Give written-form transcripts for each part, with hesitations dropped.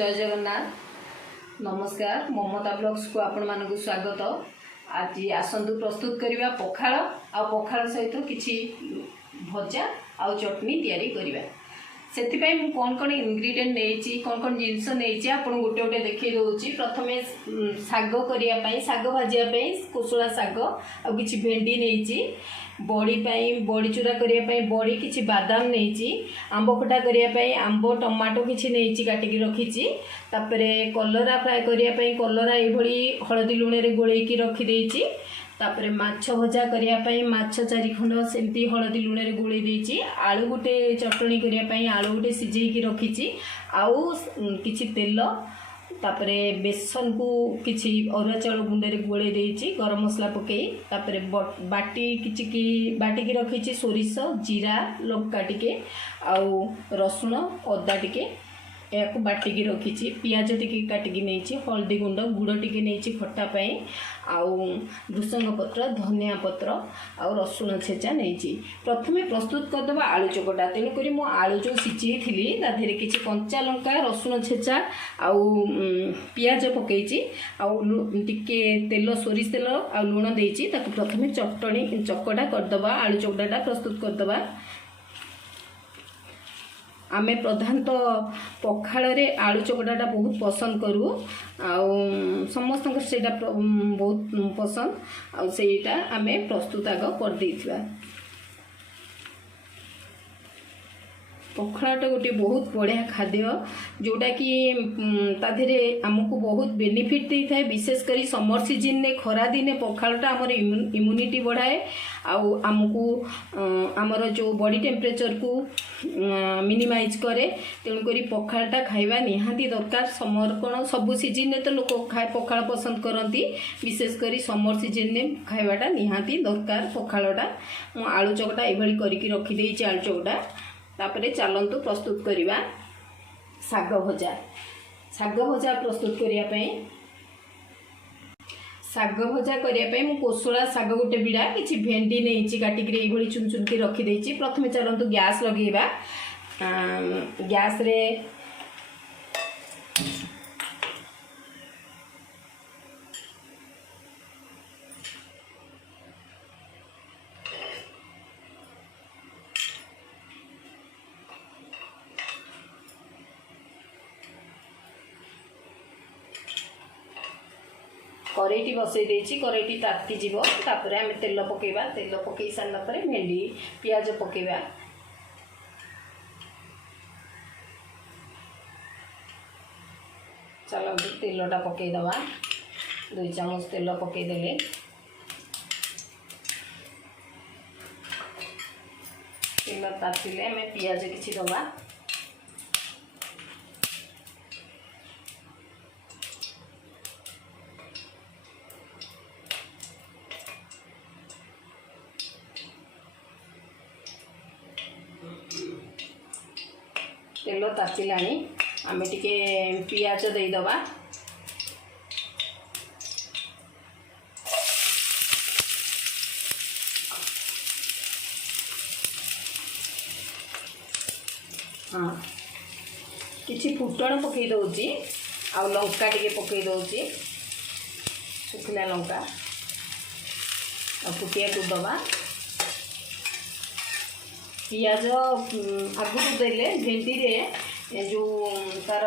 जय जगन्नाथ नमस्कार ममता ब्लॉग्स को आपण मानक स्वागत। आज आसतु प्रस्तुत करवा पखाल आ पखाल सहित किसी भजा आ चटनी तैयारी करवा। से कौन कौन इनग्रीडियंट नहीं कौन कौन जिनस नहीं आपन गोटे गोटे देखी दूसरी। प्रथमे साग करने साग भाजापी कोसला साग आ कि भेंडी नहीं बड़ी बड़ी चूरा करने बड़ी किसी बादाम नहीं आंब खटा करने आंब टमाटो किसी नहीं काटिकी रखी। कलरा फ्राए करने कलरा ये हलदी लुण गोलैकी रखीदे। तापरे माछ भजा करने माछ 4 खंड सेमती हलदी लुण गोले देछि। आलू गोटे चटनी करने आलू गोटे सिझेकी रखी। आउ किछि तेल तापरे बेसन को किछि अरुआ चाउल गुंडे गोले देछि गरम मसला पकई तापरे बाटी किछि की बाटी रखी सोरिष जीरा लंका टिके आउ रसुण अदा टिके या बाटिकी रखी। पियाज टिके काटिकी नहीं हल्दी गुंड गुड़ टिके नहीं खटापाई आउ भृसंग पत्र धनिया पत्र आउ रसुण छेचा नहीं। प्रथमे प्रस्तुत करदे आलू चकटा। तेणुक मु आलू जो सिझे थी ताधे किसी कंचा लंका रसुण छेचा आउ पियाज पकई आउ टिके तेल सोरिष तेल आ लुण देछि। ताकु प्रथमे चटनी चकटा करदे आलू चकटा प्रस्तुत करदे। आमे प्रधानतः पखाल रे आलू चकटाटा बहुत पसंद करूँ समस्त सेटा बहुत पसंद आईटा आमे प्रस्तुत आग कर देइथिबा। पखालटा गोटे बहुत बढ़िया खाद्य जोटा कि ताधे आमको बहुत बेनिफिट दे था। विशेषकर समर सीजन ने खरा दिने पखालटा आमर इम्यूनिटी बढ़ाए आमको आमर जो बॉडी टेम्परेचर को मिनिमाइज करे। तेणुक पखालटा खाइबा निहांती दरकार। समर कौन सबु सीजन में तो लोक खाए पखाल पसंद करती विशेषकर समर सीजन में खाइबाटा निहांती दरकार पखालटा। मु आलू चकटा ये करके रखीदे आलू चकटा। तापरे चलतु प्रस्तुत करवा साग भजा। साग भजा प्रस्तुत करने साग भजा करने मु कोसला साग गोटे बिड़ा किसी भेंडी नहीं काटिक ये चुन चुन की रखीदे। प्रथमे चलतु गैस लगेगा। गैस रे करेटी बसई देछि। करेटी ताती जीवो तापरे आमे तेल पकेबा। तेल पकई सारला परे भेंडी पियाज पकेबा। चलो तेलटा पकई दबा। 2 चामच तेल पकई देले तेल तातिले आमे पियाज किछि दबा। तेल तातिला आमे टिके पियाज देदबा। हाँ किसी फुटण पकई दौची आ लंका टिके पकई दौची सुखिला लंका आ फुटिया को दबा। पियाज आगु देले भेंडी रे जो तार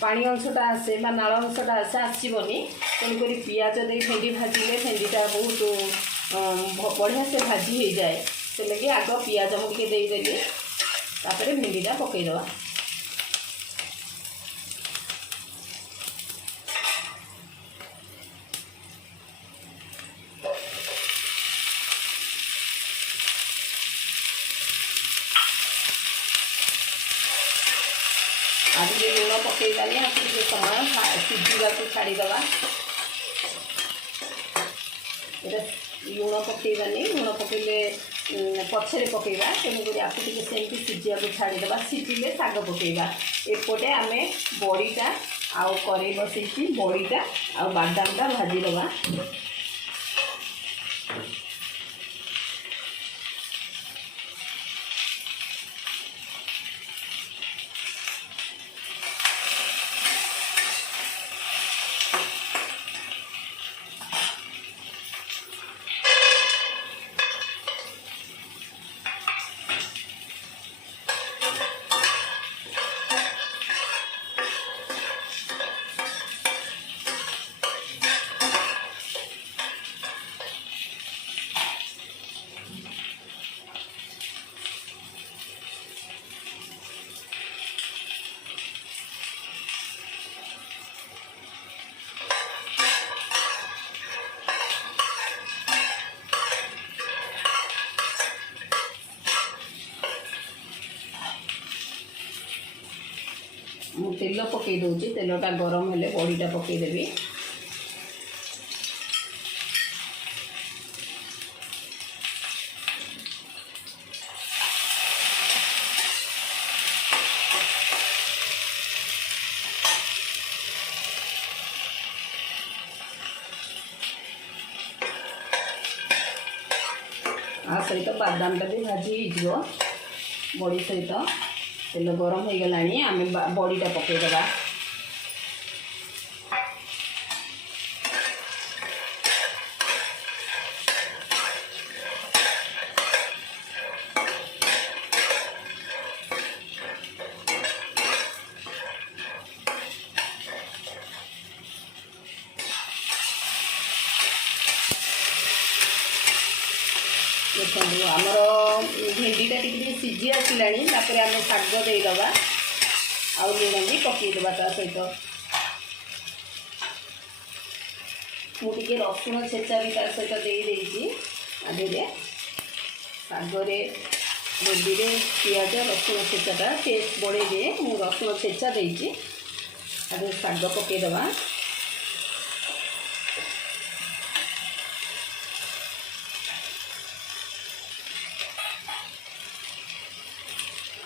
पानी अंशटा आसे बा नाल अंशटा आसे आसबनी। तेणुक पियाज दे भेंडी भाजिले भेंडीटा बहुत बढ़िया से भाजी हो जाए। से लगे आग पियाज मुझे देदेली तापर भेंडीटा पकईदबा। आज लुण पकईदानी आपके समय सिझा को छाड़ीदबा। लुण पकईबानी लुण पकईले पछरे पकईबा। तेणुक आपको सेमती सिझा को छाड़ीदबा। सिझिले साग पकईबा। एपटे आमे बड़ीटा आउ कड़े बसई बड़ीटा आउ बादामटा भाजीदबा। पकई दूची तेलटा गरम हेले बड़ीटा पकईदेवी आ सहित बादामटा भी भाजी हो बड़ी सहित तेल गरम हो गला आम बड़ीटा पकईदेवा देखो आमर भेंडीटा टी सीझी आसला आम शाग देदबा आउ लुण भी पकईदेवा ता सहित मुझे रसुण छेचा भी तार सहित देदेजी आधे शागरे भेंडी पियाज रसुण छेचाटा टेस्ट बढ़े दिए मुझे रसुण छेचा देती आधे शाग पकईदेवा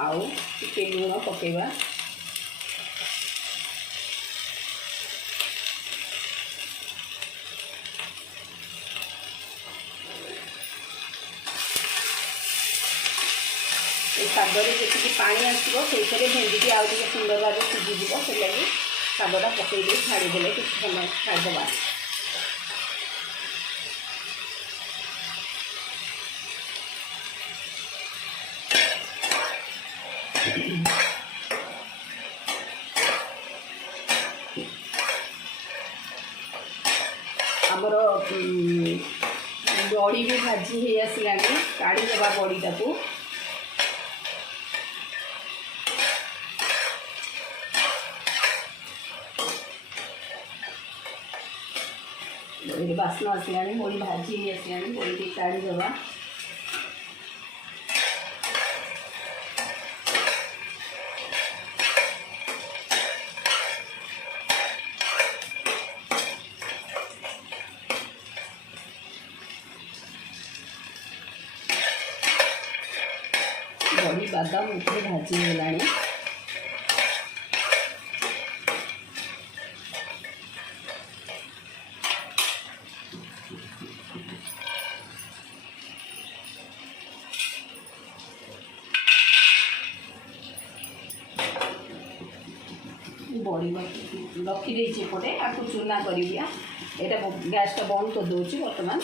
आउ टे लुण पकेवा शागरे जी पानी आसो से भेंडी आउ टे सुंदर भाव सीझीज से लगी शागटा पकईदे छाड़ीदे कि समय छाड़देवा आमर बड़ी भी भाजी हो आसला काढ़ीदेवा बड़ीटा को बड़ी बास्ना आसला बड़ी भाजी हो आसला बड़ी काढ़ीदेवा बड़ी बादाम ऊपर भाजी गला बड़ी रखीदे पटे आपको चूना कर गैसटा बंद कर दूसरी बर्तमान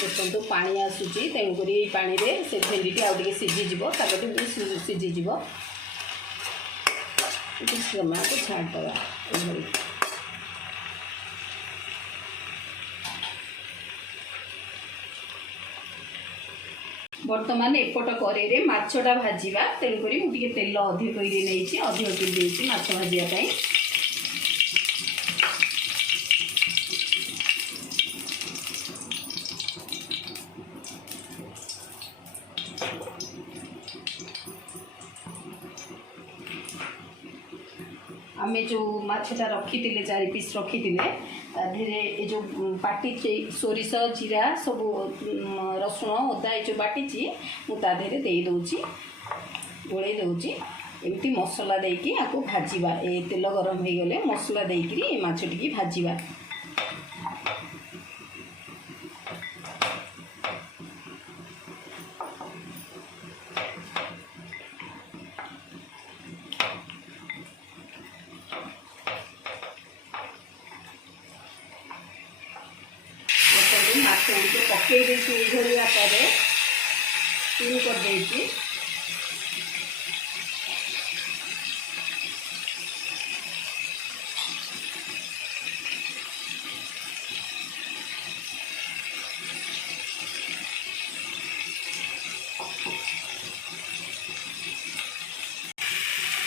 देखो पानी आसूची तेणुक पानी से भेंडी आउ टे सीझीज शागटी भी सीझीज समय को छाड़देवा ये बर्तमान एपट कड़े माछटा भाजवा तेणुक मुझे तेल अधिक नहीं माछ भाजापी आम जो माछटा रखी थे 4 पीस रखी थे ये जो बाटी सोरिष जीरा सब रसुण अदा ये जो बाटी मुझे दे दूची गोले दूची एमती मसला देकी आपको भाजवा ए तेल गरम हो गले मसला देकी माछटी भाजवा पकई देरी आकार तीन कर देती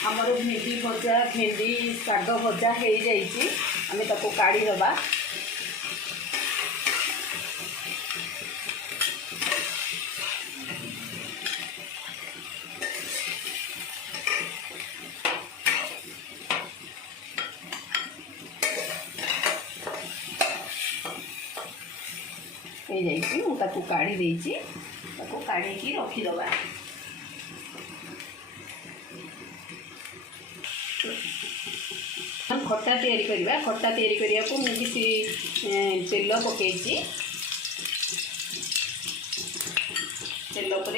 आमर भेंडी भजा भेंडी शाग भजा हो जाइए आम ताको काढ़ी दबा कमी जाइए मुझे काढ़ी देती काढ़ी रखीदबा। खट्टा तैयारी करवा खट्टा तैयारी करने को मुझे तेल पकई तेल पर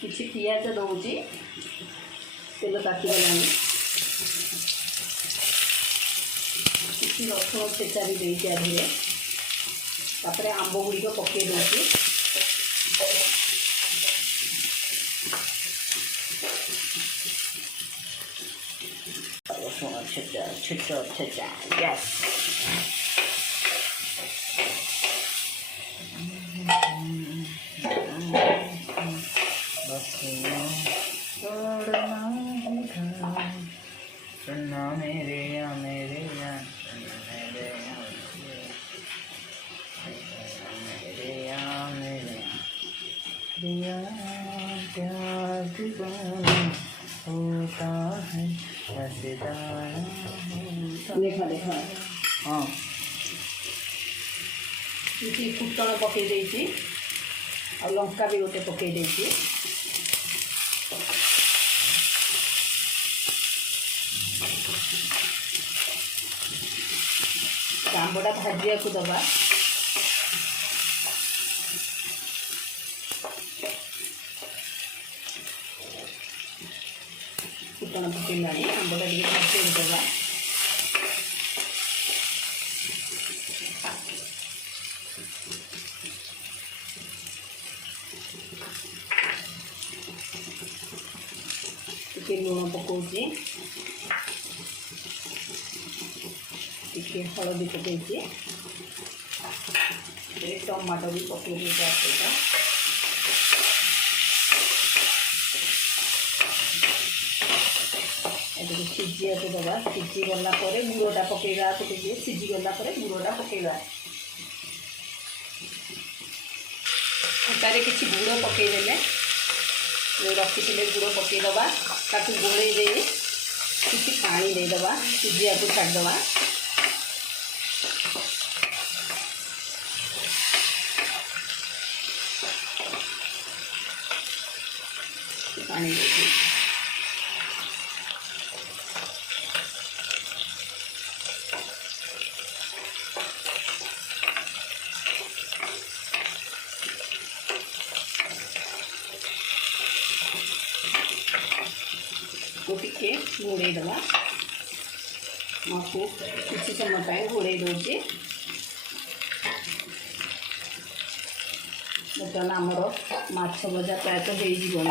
किसी पियाज दूची तेल तातीगला किसी रसुण छेचा भी देती आधे तापर आंब गुड़िक पकई दूसरी रसुण छेचा छेचा छेचा यस देखा देखा हाँ किसी फुटण पकई देती और लंका भी गोटे पकई देती आंबटा भाजिया को दबा फुटण पकईला आंबटा टे भाजी दबा टे लुण पकाउची टे हलदी पकई टमाटो भी पकई सिझिया को दबा सिझी गला गुड़टा पकईवा सिझी गला गुड़टा पकईवा खटारे किसी गुड़ पकईदे जो रखी गुड़ पकईदबा ताकू गोले दे किसी पानी देदबा सिझिया को छाड़दबा पानी टे घोड़े दबा आपको किसी समय घोड़े दूसरी बर्तमान आमर माछ भजा प्रायतः हो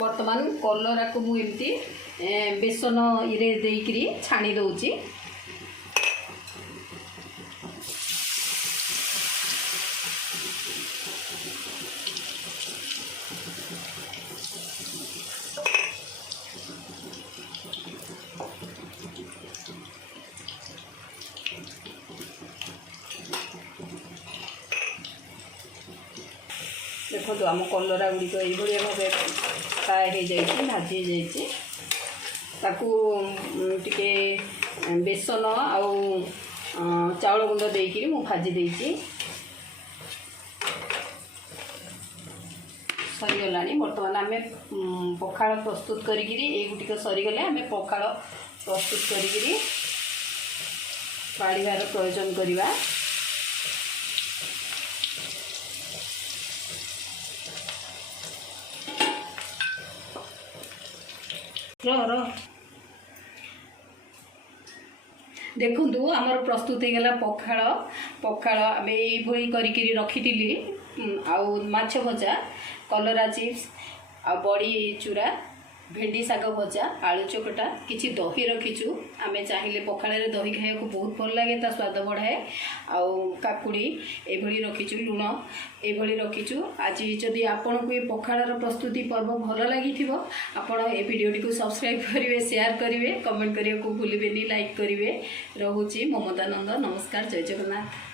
बर्तमान कलरा को मुझे बेसन इरे देकरी छाणी दौची देखो आम कलरा गुड़िक ये भाव फ्राए हो जाए भाजी जाइए टे बेसन आउ चाउल गुंड देकर मु भाजी देती सरीगला बर्तमान आम पखाड़ प्रस्तुत करी गुटिक सरीगले आम पखाड़ प्रस्तुत करी काढ़ार प्रयोजन करवा देखु आमर प्रस्तुत होगा पखाड़ पखाड़ आम ये रखी आउ माछ भजा कलरा चिप्स आ बड़ी चूरा भेंडी शाग भजा आलू चकटा किछि दही रखीचु आमे चाहिए पखाल दही खाया बहुत भल लगे ता स्वाद बढ़ाए आउ काकुड़ी एभली रखीचु लुण एभली रखीचु आज जदि आपन को ये पखालार प्रस्तुति पर्व भल लगी आपण ए वीडियोटी को सब्सक्राइब करेंगे शेयर करेंगे कमेंट करने को भूलें लाइक करेंगे रोचे ममता नंद नमस्कार जय जगन्नाथ।